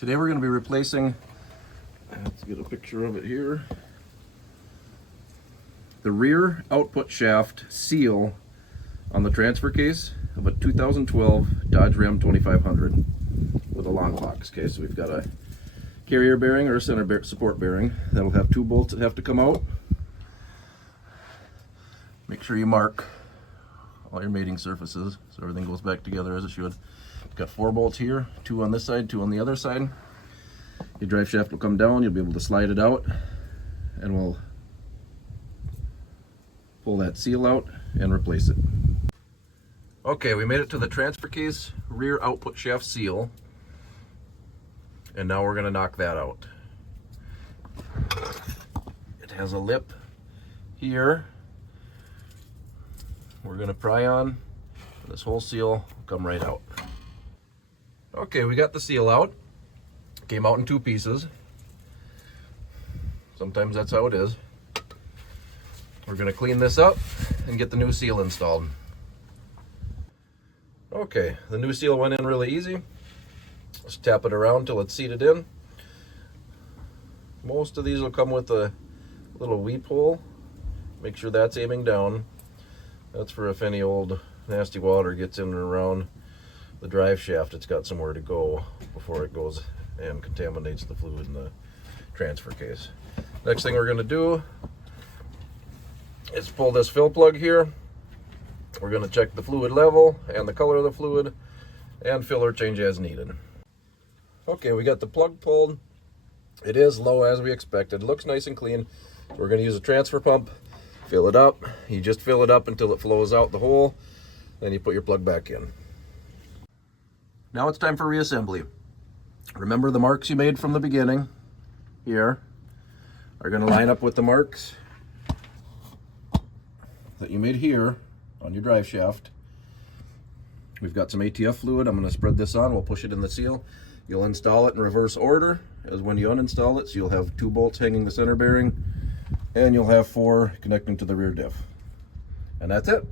Today we're going to be replacing, let's get a picture of it here, the rear output shaft seal on the transfer case of a 2012 Dodge Ram 2500 with a long box. Okay, so we've got a carrier bearing or a center support bearing. That'll have two bolts that have to come out. Make sure you mark all your mating surfaces so everything goes back together as it should. We've got 4 bolts here, 2 on this side, 2 on the other side. Your drive shaft will come down, you'll be able to slide it out, and we'll pull that seal out and replace it. Okay, we made it to the transfer case rear output shaft seal, and now we're going to knock that out. It has a lip here. We're going to pry on. This whole seal will come right out. Okay, we got the seal out. Came out in 2 pieces. Sometimes that's how it is. We're going to clean this up and get the new seal installed. Okay, the new seal went in really easy. Just tap it around till it's seated in. Most of these will come with a little weep hole. Make sure that's aiming down. That's for if any old nasty water gets in and around the drive shaft, it's got somewhere to go before it goes and contaminates the fluid in the transfer case. Next thing we're going to do is pull this fill plug here. We're going to check the fluid level and the color of the fluid and fill or change as needed. Okay, we got the plug pulled. It is low as we expected. It looks nice and clean. So we're going to use a transfer pump. Fill it up. You just fill it up until it flows out the hole. Then you put your plug back in. Now it's time for reassembly. Remember the marks you made from the beginning here are going to line up with the marks that you made here on your drive shaft. We've got some ATF fluid. I'm going to spread this on. We'll push it in the seal. You'll install it in reverse order as when you uninstall it. So you'll have 2 bolts hanging the center bearing, and you'll have 4 connecting to the rear diff. And that's it.